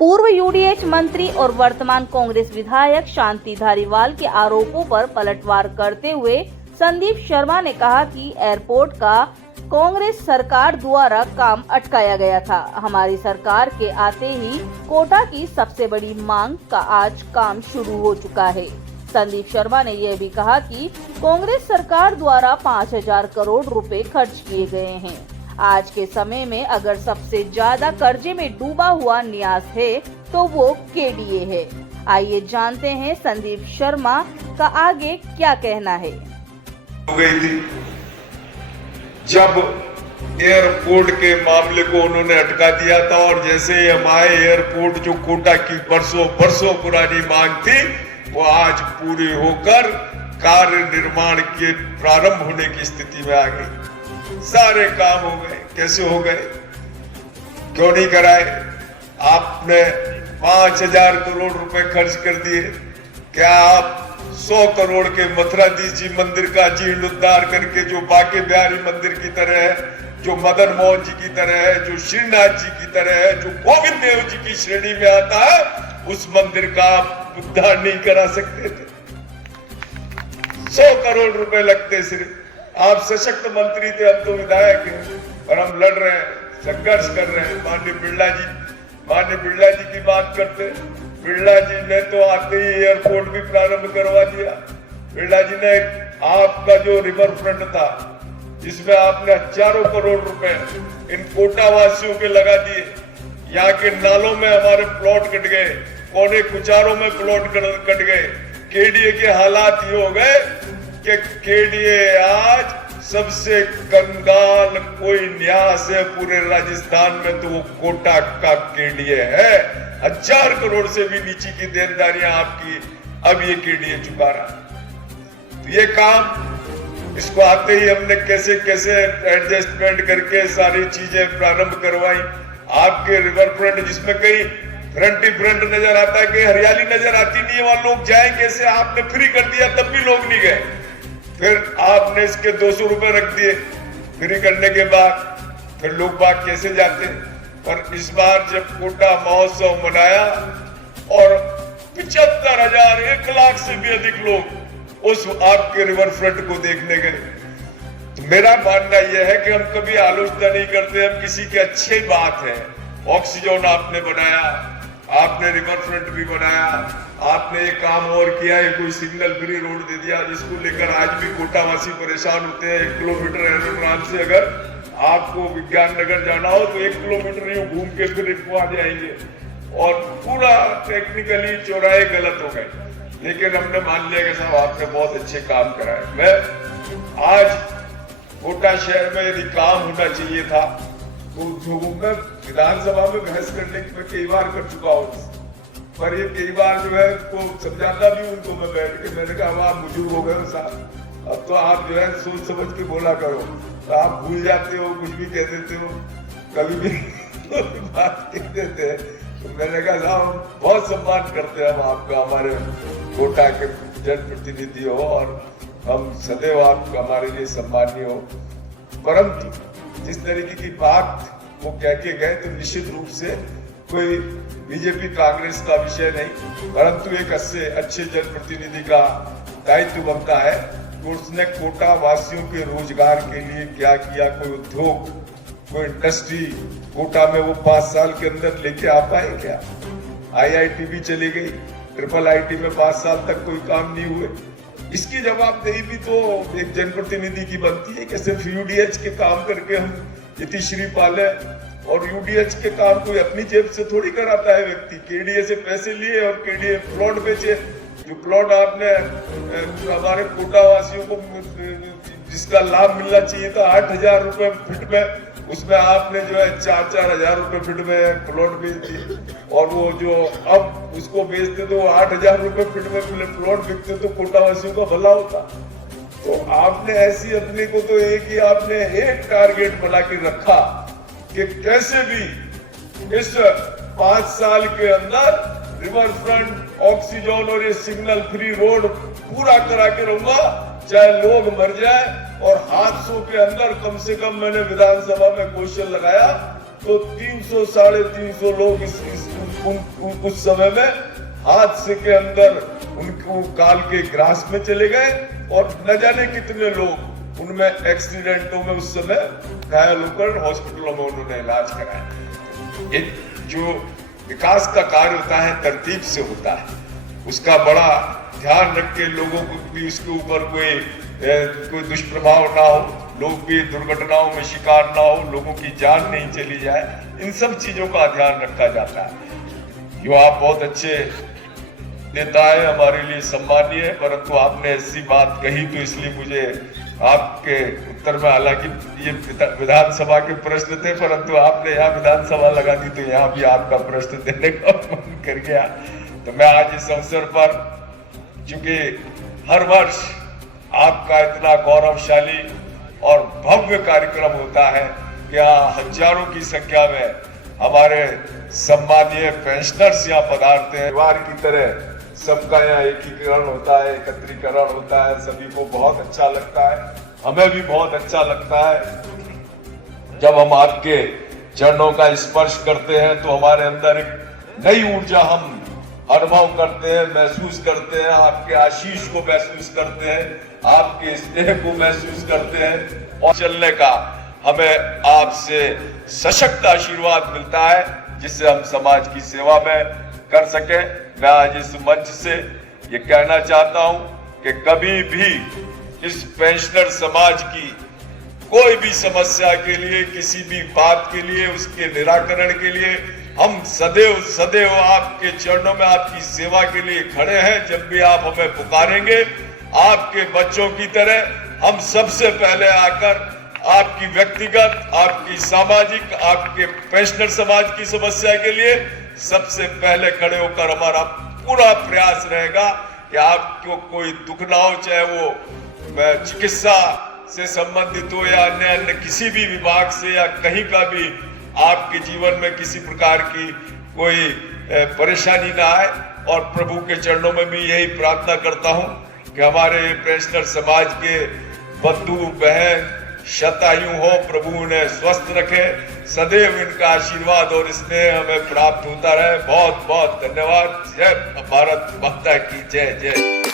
पूर्व यूडीएच मंत्री और वर्तमान कांग्रेस विधायक शांति धारीवाल के आरोपों पर पलटवार करते हुए संदीप शर्मा ने कहा कि एयरपोर्ट का कांग्रेस सरकार द्वारा काम अटकाया गया था। हमारी सरकार के आते ही कोटा की सबसे बड़ी मांग का आज काम शुरू हो चुका है। संदीप शर्मा ने यह भी कहा कि कांग्रेस सरकार द्वारा 5,000 करोड़ रुपए खर्च किए गए हैं। आज के समय में अगर सबसे ज्यादा कर्जे में डूबा हुआ न्यास है तो वो केडीए है। आइए जानते हैं संदीप शर्मा का आगे क्या कहना है। हो गई थी जब एयरपोर्ट के मामले को उन्होंने अटका दिया था, और जैसे ही हम आए एयरपोर्ट जो कोटा की बरसों पुरानी मांग थी वो आज पूरी होकर कार्य निर्माण के प्रारंभ होने की स्थिति में आ गई। सारे काम हो गए। कैसे हो गए? क्यों नहीं कराए? आपने 5,000 करोड़ रुपए खर्च कर दिए। क्या आप 100 करोड़ के मथुराधीश जी मंदिर का जीर्णोद्धार करके, जो बांके बिहारी मंदिर की तरह है, जो मदन मोहन जी की तरह है, जो श्रीनाथ जी की तरह है, जो गोविंद देव जी की श्रेणी में आता है, उस मंदिर का उद्धार नहीं करा सकते थे? 100 करोड़ रुपए लगते सिर्फ। आप सशक्त मंत्री थे, हम तो विधायक हैं, और हम लड़ रहे हैं, संघर्ष कर रहे हैं। माननीय बिरला जी की बात करते। बिरला जी ने तो आते ही एयरपोर्ट भी प्रारंभ करवा दिया। बिरला जी ने आपका जो रिवर फ्रंट था, जिसमें आपने हजारों करोड़ रुपए इन कोटा वासियों के लगा दिए। यहाँ के नालों में हमारे प्लॉट कट गए, कोने कुचारों में प्लॉट कट गए। केडीए के हालात ये हो गए कि केडीए आज सबसे कंगाल कोई न्यास है पूरे राजस्थान में, तो वो कोटा का केडीए है। 1,000 करोड़ से भी नीचे की देनदारियां आपकी अब ये केडीए चुका रहा। तो ये काम, इसको आते ही हमने कैसे कैसे एडजस्टमेंट करके सारी चीजें प्रारंभ करवाई। आपके रिवर फ्रंट, जिसमें कहीं फ्रंट ही फ्रंट नजर आता है, कहीं हरियाली नजर आती नहीं है, वहां लोग जाए कैसे? आपने फ्री कर दिया, तब भी लोग नहीं गए। फिर आपने इसके 200 रुपए रख दिए। फ्री करने के बाद फिर लोग बाग कैसे जाते? पर इस बार जब कोटा महोत्सव मनाया और 75,000, 1 लाख से भी अधिक लोग उस आपके रिवर फ्रंट को देखने गए, तो मेरा मानना यह है कि हम कभी आलोचना नहीं करते, हम किसी की अच्छी बात है। ऑक्सीजन आपने बनाया, आपने रिवर फ्रंट भी बनाया, आपने एक काम और किया है, कोई सिग्नल फ्री रोड दे दिया, जिसको लेकर आज भी कोटावासी परेशान होते हैं। 1 किलोमीटर एरोड्राम से अगर आपको विज्ञान नगर जाना हो तो 1 किलोमीटर यूं घूम के फिर आ जाएंगे, और पूरा टेक्निकली चौराहे गलत हो गए। लेकिन हमने मान लिया कि साहब आपने बहुत अच्छे काम कराए। मैं आज कोटा शहर में यदि काम होना चाहिए था तो जो मैं विधानसभा में बहस करने की मैं कई बार कर चुका हूँ, पर ये कई बार जो है को समझाता भी उनको मैं बैठ के। मैंने कहा आप बुजुर्ग हो गए हो साहब, अब तो आप जो है सोच समझ के बोला करो। तो आप भूल जाते हो, कुछ भी कह देते हो, कभी भी बात कह देते हैं। तो मैंने कहा साहब बहुत सम्मान करते हैं हम आपका, हमारे कोटा के जनप्रतिनिधि हो, और हम सदैव आप हमारे लिए सम्मानीय हो। परंतु जिस तरीके की बात वो कह के गए, तो निश्चित रूप से कोई बीजेपी कांग्रेस का विषय नहीं, परंतु एक अच्छे जनप्रतिनिधि का दायित्व बनता है कि उसने कोटा वासियों के रोजगार के लिए क्या किया। कोई उद्योग, कोई इंडस्ट्री कोटा में वो 5 साल के अंदर लेके आ पाए क्या? IIT भी चली गई, IIIT में 5 साल तक कोई काम नहीं हुए। इसकी जवाबदेही भी तो एक जनप्रतिनिधि की बनती है कि सिर्फ यूडीएच के काम करके हम यतिश्री पाले, और यूडीएच के काम कोई अपनी जेब से थोड़ी कराता है व्यक्ति। केडीए से पैसे लिए और केडीए प्लॉट बेचे। जो प्लॉट आपने हमारे कोटा वासियों को जिसका लाभ मिलना चाहिए था 8,000 रुपए फीट में, उसमें आपने जो है 4-4 हजार रुपए फीट में प्लॉट बेच दिए। और वो जो अब उसको बेचते तो 8,000 रुपए फीट में प्लॉट बिकते तो कोटावासियों का भला होता। तो आपने ऐसी अपने को तो एक टारगेट बना के रखा कि कैसे भी इस 5 साल के अंदर रिवर फ्रंट, ऑक्सीजन और ये सिग्नल फ्री रोड पूरा करा के रहूंगा, चाहे लोग मर जाए। और हादसों के अंदर कम से कम मैंने विधानसभा में क्वेश्चन लगाया तो 300 साढ़े 300 लोग इस उस समय में हादसे के अंदर उनको काल के ग्रास में चले गए और न जाने कितने लोग उनमें एक्सीडेंटों में उस समय घायल होकर हॉस्पिटलों में उन्होंने इलाज कराया। एक जो विकास का कार्य होता है तरतीब से होता है, उसका बड़ा ध्यान रख के लोगों को भी उसके ऊपर कोई दुष्प्रभाव ना हो, लोग भी दुर्घटनाओं में शिकार ना हो, लोगों की जान नहीं चली जाए, इन सब चीजों का ध्यान रखा जाता है। यो आप बहुत अच्छे नेता है, हमारे लिए सम्मानीय है, परंतु आपने ऐसी बात कही तो इसलिए मुझे आपके उत्तर में, हालांकि ये विधानसभा के प्रश्न थे परंतु आपने यहाँ विधानसभा लगा दी तो यहाँ भी आपका प्रश्न देने का मन कर गया। तो मैं आज इस अवसर पर, चूंकि हर वर्ष आपका इतना गौरवशाली और भव्य कार्यक्रम होता है, क्या हजारों की संख्या में हमारे सम्मानीय पेंशनर्स यहाँ पधारते हैं, परिवार की तरह सबका यहाँ एकीकरण होता है, एकत्रीकरण होता है, सभी को बहुत अच्छा लगता है, हमें भी बहुत अच्छा लगता है। जब हम आपके चरणों का स्पर्श करते हैं तो हमारे अंदर एक नई ऊर्जा हम अनुभव करते हैं, महसूस करते हैं, आपके आशीष को महसूस करते हैं, आपके स्नेह को महसूस करते हैं और चलने का हमें आपसे सशक्त आशीर्वाद मिलता है जिससे हम समाज की सेवा में कर सके। मैं आज इस मंच से ये कहना चाहता हूं कि कभी भी इस पेंशनर समाज की कोई भी समस्या के लिए, किसी भी बात के लिए, उसके निराकरण के लिए हम सदैव सदैव आपके चरणों में आपकी सेवा के लिए खड़े हैं। जब भी आप हमें पुकारेंगे, आपके बच्चों की तरह हम सबसे पहले आकर आपकी व्यक्तिगत, आपकी सामाजिक, आपके पेंशनर समाज की समस्या के लिए सबसे पहले खड़े होकर हमारा पूरा प्रयास रहेगा कि आपको कोई दुख ना हो, चाहे वो चिकित्सा से संबंधित हो या अन्य किसी भी विभाग से या कहीं का भी आपके जीवन में किसी प्रकार की कोई परेशानी ना आए। और प्रभु के चरणों में भी यही प्रार्थना करता हूं कि हमारे पेंशनर समाज के बंधु बहन शतायु हो, प्रभु उन्हें स्वस्थ रखे, सदैव इनका आशीर्वाद और स्नेह हमें प्राप्त होता रहे। बहुत बहुत धन्यवाद। जय भारत माता की जय जय।